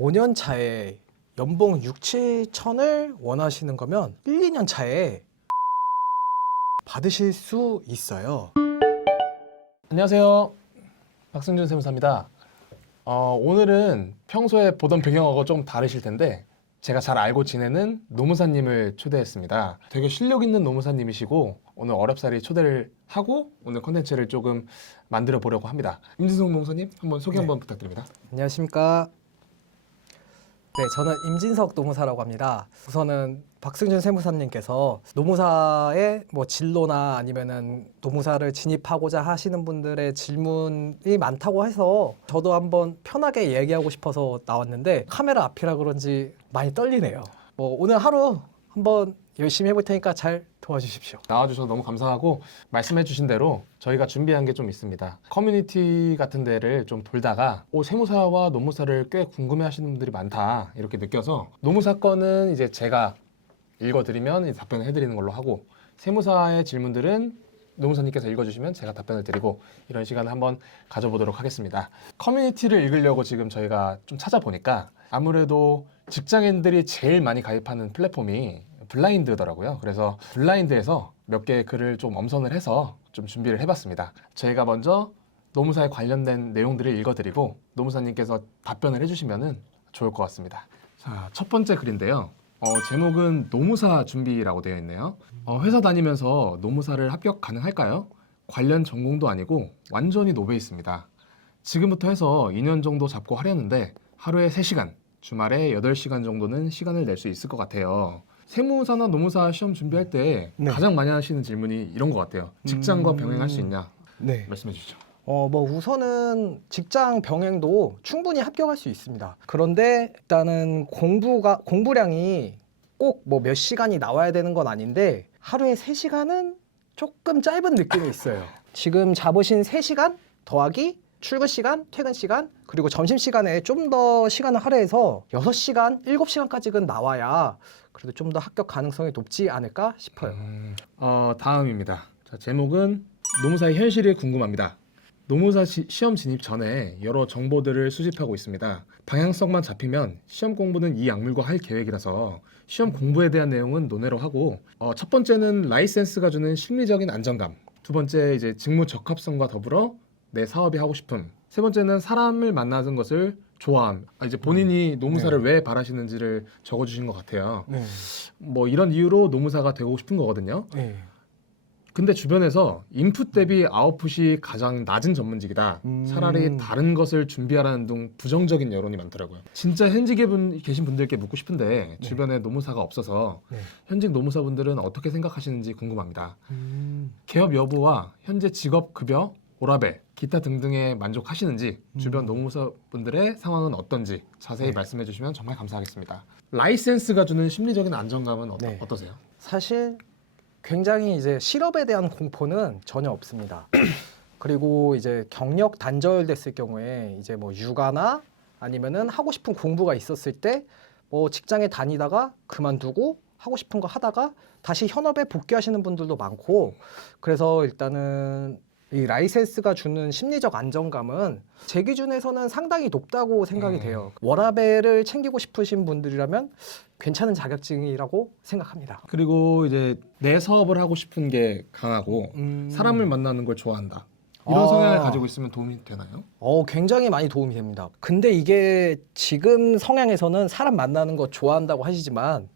5년 차에 연봉 6, 7천을 원하시는 거면 1, 2년 차에 받으실 수 있어요. 안녕하세요. 박승준 세무사입니다. 오늘은 평소에 보던 배경하고 좀 다르실 텐데 제가 잘 알고 지내는 노무사님을 초대했습니다. 되게 실력 있는 노무사님이시고 오늘 어렵사리 초대를 하고 오늘 컨텐츠를 조금 만들어 보려고 합니다. 임진석 노무사님 한번 소개 한번 부탁드립니다. 안녕하십니까. 네, 저는 임진석 노무사라고 합니다. 우선은 박승준 세무사님께서 노무사의 뭐 진로나 아니면은 노무사를 진입하고자 하시는 분들의 질문이 많다고 해서 저도 한번 편하게 얘기하고 싶어서 나왔는데 카메라 앞이라 그런지 많이 떨리네요. 뭐 오늘 하루 한번 열심히 해볼 테니까 잘 도와주십시오. 나와주셔서 너무 감사하고 말씀해주신 대로 저희가 준비한 게 좀 있습니다. 커뮤니티 같은 데를 좀 돌다가 세무사와 노무사를 꽤 궁금해하시는 분들이 많다 이렇게 느껴서 노무사 거는 이제 제가 읽어드리면 답변을 해드리는 걸로 하고 세무사의 질문들은 노무사님께서 읽어주시면 제가 답변을 드리고 이런 시간을 한번 가져보도록 하겠습니다. 커뮤니티를 읽으려고 지금 저희가 좀 찾아보니까 아무래도 직장인들이 제일 많이 가입하는 플랫폼이 블라인드더라고요. 그래서 블라인드에서 몇 개의 글을 좀 엄선을 해서 좀 준비를 해봤습니다. 저희가 먼저 노무사에 관련된 내용들을 읽어드리고 노무사님께서 답변을 해주시면 좋을 것 같습니다. 자, 첫 번째 글인데요. 제목은 노무사 준비라고 되어 있네요. 회사 다니면서 노무사를 합격 가능할까요? 관련 전공도 아니고 완전히 노베 있습니다. 지금부터 해서 2년 정도 잡고 하려는데 하루에 3시간, 주말에 8시간 정도는 시간을 낼 수 있을 것 같아요. 세무사나 노무사 시험 준비할 때 가장 많이 하시는 질문이 이런 것 같아요. 직장과 병행할 수 있냐? 네. 말씀해 주시죠. 뭐 우선은 직장 병행도 충분히 합격할 수 있습니다. 그런데 일단은 공부량이 꼭 뭐 몇 시간이 나와야 되는 건 아닌데 하루에 3시간은 조금 짧은 느낌이 있어요. 지금 잡으신 3시간 더하기 출근 시간, 퇴근 시간, 그리고 점심 시간에 좀 더 시간을 할애해서 6시간, 7시간까지는 나와야 그래도 좀 더 합격 가능성이 높지 않을까 싶어요. 다음입니다. 자, 제목은 노무사의 현실이 궁금합니다. 노무사 시험 진입 전에 여러 정보들을 수집하고 있습니다. 방향성만 잡히면 시험 공부는 이 약물과 할 계획이라서 시험 공부에 대한 내용은 논외로 하고 첫 번째는 라이센스가 주는 심리적인 안정감, 두 번째 이제 직무 적합성과 더불어 내 사업이 하고 싶음, 세 번째는 사람을 만나는 것을 좋아함. 이제 본인이 노무사를 왜 바라시는지를 적어주신 것 같아요. 뭐 이런 이유로 노무사가 되고 싶은 거거든요. 근데 주변에서 인풋 대비 아웃풋이 가장 낮은 전문직이다. 차라리 다른 것을 준비하라는 등 부정적인 여론이 많더라고요. 진짜 현직에 계신 분들께 묻고 싶은데 주변에 노무사가 없어서 현직 노무사분들은 어떻게 생각하시는지 궁금합니다. 개업 여부와 현재 직업 급여, 워라밸, 기타 등등에 만족하시는지 주변 노무사분들의 상황은 어떤지 자세히 말씀해 주시면 정말 감사하겠습니다. 라이센스가 주는 심리적인 안정감은 어떠세요? 사실 굉장히 이제 실업에 대한 공포는 전혀 없습니다. 그리고 이제 경력 단절됐을 경우에 이제 뭐 육아나 아니면은 하고 싶은 공부가 있었을 때 뭐 직장에 다니다가 그만두고 하고 싶은 거 하다가 다시 현업에 복귀하시는 분들도 많고 그래서 일단은 이 라이센스가 주는 심리적 안정감은 제 기준에서는 상당히 높다고 생각이 돼요. 워라밸을 챙기고 싶으신 분들이라면 괜찮은 자격증이라고 생각합니다. 그리고 이제 내 사업을 하고 싶은 게 강하고 사람을 만나는 걸 좋아한다. 이런 성향을 가지고 있으면 도움이 되나요? 굉장히 많이 도움이 됩니다. 근데 이게 지금 성향에서는 사람 만나는 거 좋아한다고 하시지만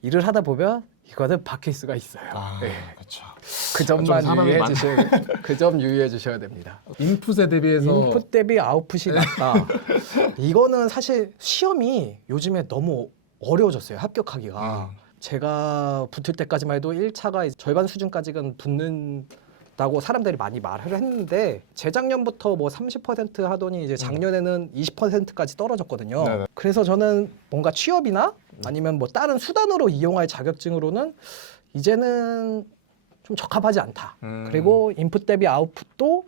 일을 하다 보면 이거는 바뀔 수가 있어요. 그렇죠. 그 점 유의해 주셔야 됩니다. 인풋에 대비해서 인풋 대비 아웃풋이 낮다. 이거는 사실 시험이 요즘에 너무 어려워졌어요. 합격하기가. 제가 붙을 때까지만 해도 1차가 절반 수준까지는 붙는다고 사람들이 많이 말을 했는데 재작년부터 뭐 30% 하더니 이제 작년에는 20%까지 떨어졌거든요. 네네. 그래서 저는 뭔가 취업이나 아니면 뭐 다른 수단으로 이용할 자격증으로는 이제는 좀 적합하지 않다. 그리고 인풋 대비 아웃풋도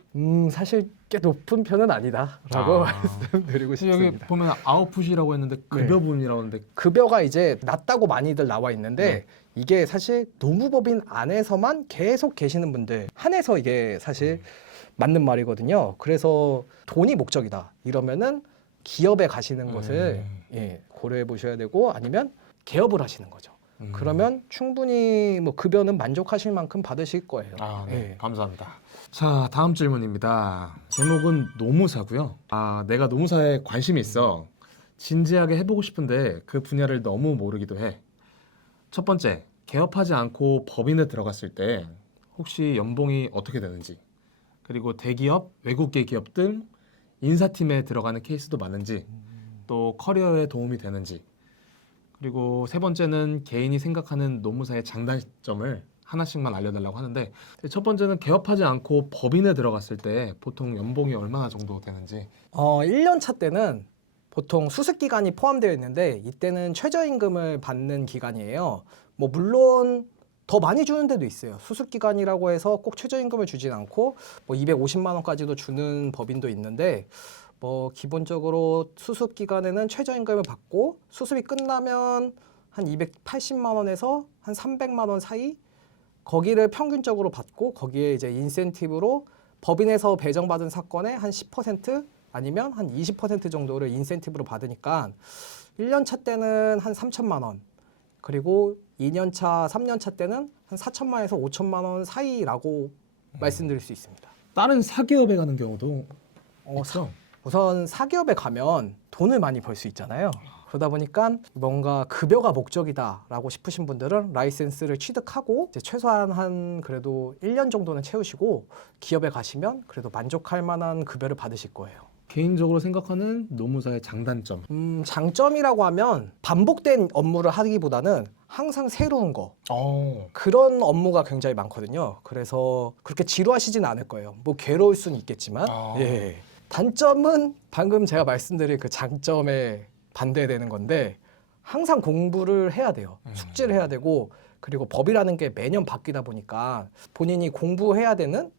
사실 꽤 높은 편은 아니다라고 말씀드리고 싶습니다. 여기 보면 아웃풋이라고 했는데 급여분이라고 했는데 급여가 이제 낮다고 많이들 나와 있는데 이게 사실 노무법인 안에서만 계속 계시는 분들 한해서 이게 사실 맞는 말이거든요. 그래서 돈이 목적이다 이러면은 기업에 가시는 것을 고려해 보셔야 되고 아니면 개업을 하시는 거죠. 그러면 충분히 뭐 급여는 만족하실 만큼 받으실 거예요. 아, 네. 예. 감사합니다. 자, 다음 질문입니다. 제목은 노무사고요. 내가 노무사에 관심이 있어. 진지하게 해보고 싶은데 그 분야를 너무 모르기도 해. 첫 번째, 개업하지 않고 법인에 들어갔을 때 혹시 연봉이 어떻게 되는지, 그리고 대기업, 외국계 기업 등 인사팀에 들어가는 케이스도 많은지, 또 커리어에 도움이 되는지, 그리고 세 번째는 개인이 생각하는 노무사의 장단점을 하나씩만 알려달라고 하는데, 첫 번째는 개업하지 않고 법인에 들어갔을 때 보통 연봉이 얼마나 정도 되는지. 1년 차 때는 보통 수습 기간이 포함되어 있는데 이때는 최저임금을 받는 기간이에요. 뭐 물론 더 많이 주는 데도 있어요. 수습 기간이라고 해서 꼭 최저임금을 주진 않고 뭐 250만 원까지도 주는 법인도 있는데 뭐 기본적으로 수습 기간에는 최저임금을 받고 수습이 끝나면 한 280만 원에서 한 300만 원 사이 거기를 평균적으로 받고 거기에 이제 인센티브로 법인에서 배정받은 사건의 한 10% 아니면 한 20% 정도를 인센티브로 받으니까 1년 차 때는 한 3천만 원 그리고 2년 차, 3년 차 때는 한 4천만 원에서 5천만 원 사이라고 말씀드릴 수 있습니다. 다른 사기업에 가는 경우도 있죠? 우선 사기업에 가면 돈을 많이 벌 수 있잖아요. 그러다 보니까 뭔가 급여가 목적이다라고 싶으신 분들은 라이센스를 취득하고 이제 최소한 한 그래도 1년 정도는 채우시고 기업에 가시면 그래도 만족할 만한 급여를 받으실 거예요. 개인적으로 생각하는 노무사의 장단점. 장점이라고 하면 반복된 업무를 하기보다는 항상 새로운 거 그런 업무가 굉장히 많거든요. 그래서 그렇게 지루하시진 않을 거예요. 뭐 괴로울 수는 있겠지만 예. 단점은 방금 제가 말씀드린 그 장점에 반대되는 건데 항상 공부를 해야 돼요. 숙제를 해야 되고 그리고 법이라는 게 매년 바뀌다 보니까 본인이 공부해야 되는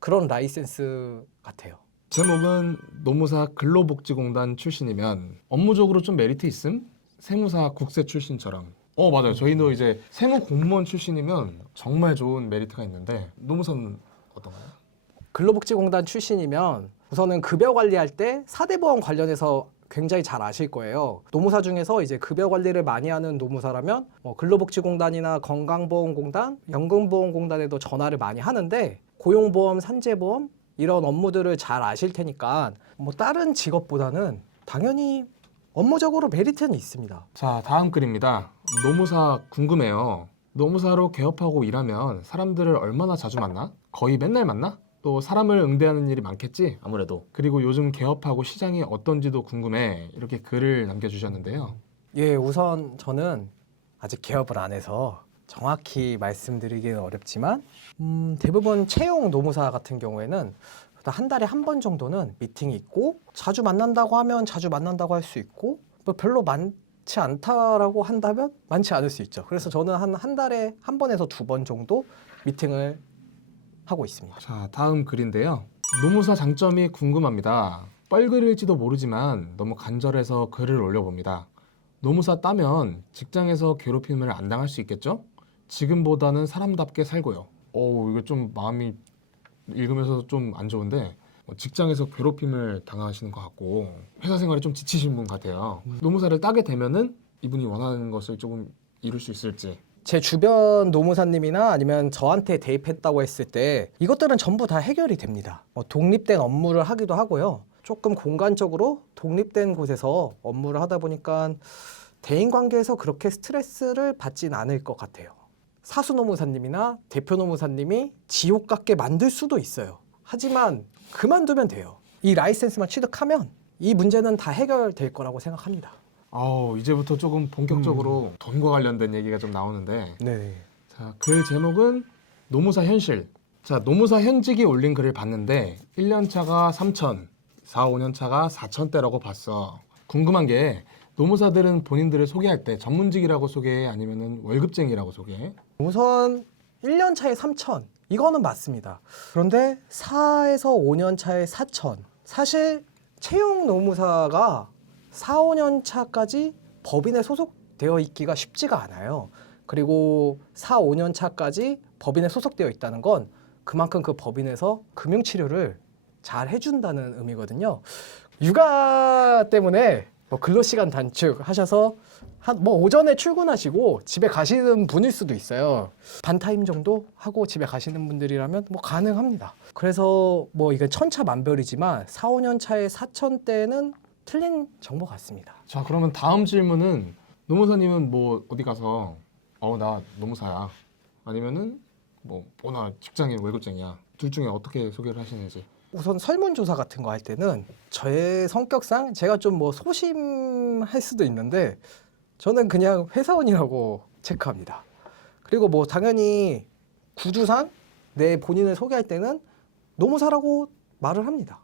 그런 라이센스 같아요. 제목은 노무사 근로복지공단 출신이면 업무적으로 좀 메리트 있음? 세무사 국세 출신처럼. 맞아요. 저희도 이제 세무공무원 출신이면 정말 좋은 메리트가 있는데 노무사는 어떤가요? 근로복지공단 출신이면 우선은 급여 관리할 때 4대 보험 관련해서 굉장히 잘 아실 거예요. 노무사 중에서 이제 급여 관리를 많이 하는 노무사라면 근로복지공단이나 건강보험공단, 연금보험공단에도 전화를 많이 하는데 고용보험, 산재보험 이런 업무들을 잘 아실 테니까 뭐 다른 직업보다는 당연히 업무적으로 메리트는 있습니다. 자, 다음 글입니다. 노무사 궁금해요. 노무사로 개업하고 일하면 사람들을 얼마나 자주 만나? 거의 맨날 만나? 또 사람을 응대하는 일이 많겠지? 아무래도. 그리고 요즘 개업하고 시장이 어떤지도 궁금해. 이렇게 글을 남겨주셨는데요. 예, 우선 저는 아직 개업을 안 해서 정확히 말씀드리기는 어렵지만 대부분 채용 노무사 같은 경우에는 한 달에 한 번 정도는 미팅이 있고 자주 만난다고 하면 자주 만난다고 할 수 있고 뭐 별로 많지 않다라고 한다면 많지 않을 수 있죠. 그래서 저는 한 달에 한 번에서 두 번 정도 미팅을 하고 있습니다. 자, 다음 글인데요. 노무사 장점이 궁금합니다. 뻘글일지도 모르지만 너무 간절해서 글을 올려봅니다. 노무사 따면 직장에서 괴롭힘을 안 당할 수 있겠죠? 지금보다는 사람답게 살고요. 이거 좀 마음이 읽으면서 좀 안 좋은데 직장에서 괴롭힘을 당하시는 것 같고 회사 생활이 좀 지치신 분 같아요. 노무사를 따게 되면은 이분이 원하는 것을 조금 이룰 수 있을지. 제 주변 노무사님이나 아니면 저한테 대입했다고 했을 때 이것들은 전부 다 해결이 됩니다. 독립된 업무를 하기도 하고요. 조금 공간적으로 독립된 곳에서 업무를 하다 보니까 대인관계에서 그렇게 스트레스를 받진 않을 것 같아요. 사수 노무사님이나 대표 노무사님이 지옥 같게 만들 수도 있어요. 하지만 그만두면 돼요. 이 라이센스만 취득하면 이 문제는 다 해결될 거라고 생각합니다. 이제부터 조금 본격적으로 돈과 관련된 얘기가 좀 나오는데 네. 자, 글 제목은 노무사 현실. 자, 노무사 현직이 올린 글을 봤는데 1년 차가 3천, 4, 5년 차가 4천대라고 봤어. 궁금한 게 노무사들은 본인들을 소개할 때 전문직이라고 소개해 아니면은 월급쟁이라고 소개해? 우선 1년 차에 3천 이거는 맞습니다. 그런데 4에서 5년 차에 4천 사실 채용 노무사가 4, 5년 차까지 법인에 소속되어 있기가 쉽지가 않아요. 그리고 4, 5년 차까지 법인에 소속되어 있다는 건 그만큼 그 법인에서 금융치료를 잘 해준다는 의미거든요. 육아 때문에 뭐 근로시간 단축하셔서 한 뭐 오전에 출근하시고 집에 가시는 분일 수도 있어요. 반타임 정도 하고 집에 가시는 분들이라면 뭐 가능합니다. 그래서 뭐 이게 천차만별이지만 4, 5년 차의 4천대는 틀린 정보 같습니다. 자, 그러면 다음 질문은 노무사님은 뭐 어디 가서 나 노무사야 아니면은 나 직장인 월급쟁이야 둘 중에 어떻게 소개를 하시는지. 우선 설문조사 같은 거 할 때는 저의 성격상 제가 좀 뭐 소심할 수도 있는데 저는 그냥 회사원이라고 체크합니다. 그리고 뭐 당연히 구주상 내 본인을 소개할 때는 노무사라고 말을 합니다.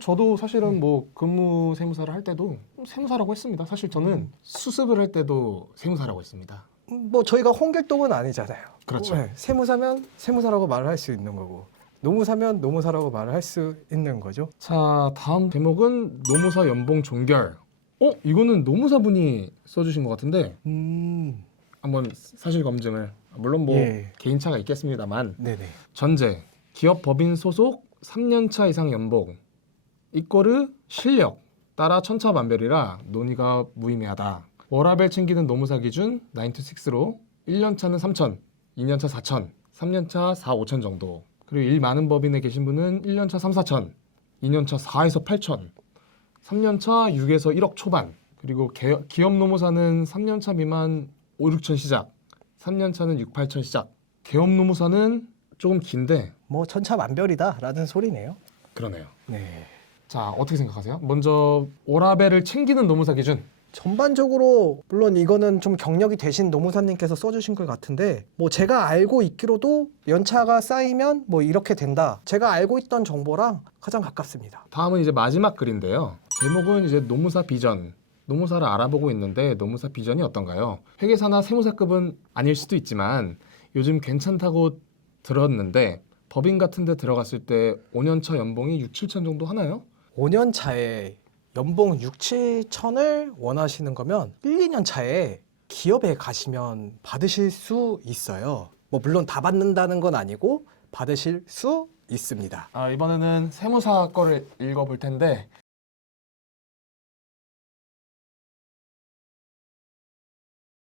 저도 사실은 뭐 근무 세무사를 할 때도 세무사라고 했습니다. 사실 저는 수습을 할 때도 세무사라고 했습니다. 뭐 저희가 홍길동은 아니잖아요. 그렇죠. 네, 세무사면 세무사라고 말을 할 수 있는 거고 노무사면 노무사라고 말을 할 수 있는 거죠. 자, 다음 대목은 노무사 연봉 종결. 이거는 노무사분이 써주신 것 같은데 한번 사실 검증을. 물론 뭐 예. 개인차가 있겠습니다만 네네. 전제 기업 법인 소속 3년차 이상 연봉 이꼬르 실력 따라 천차만별이라 논의가 무의미하다. 워라밸 챙기는 노무사 기준 9to6로 1년차는 3천, 2년차 4천, 3년차 4, 5천 정도. 그리고 일 많은 법인에 계신 분은 1년차 3, 4천, 2년차 4에서 8천, 3년차 6에서 1억 초반. 그리고 기업 노무사는 3년차 미만 5, 6천 시작, 3년차는 6, 8천 시작. 개업 노무사는 조금 긴데 뭐 천차만별이다라는 소리네요. 그러네요. 네. 자, 어떻게 생각하세요? 먼저 워라밸을 챙기는 노무사 기준. 전반적으로 물론 이거는 좀 경력이 되신 노무사님께서 써주신 것 같은데 뭐 제가 알고 있기로도 연차가 쌓이면 뭐 이렇게 된다. 제가 알고 있던 정보랑 가장 가깝습니다. 다음은 이제 마지막 글인데요. 제목은 이제 노무사 비전. 노무사를 알아보고 있는데 노무사 비전이 어떤가요? 회계사나 세무사급은 아닐 수도 있지만 요즘 괜찮다고 들었는데 법인 같은 데 들어갔을 때 5년차 연봉이 6, 7천 정도 하나요? 5년 차에 연봉 6, 7천을 원하시는 거면 1, 2년 차에 기업에 가시면 받으실 수 있어요. 뭐 물론 다 받는다는 건 아니고 받으실 수 있습니다. 이번에는 세무사 거를 읽어볼 텐데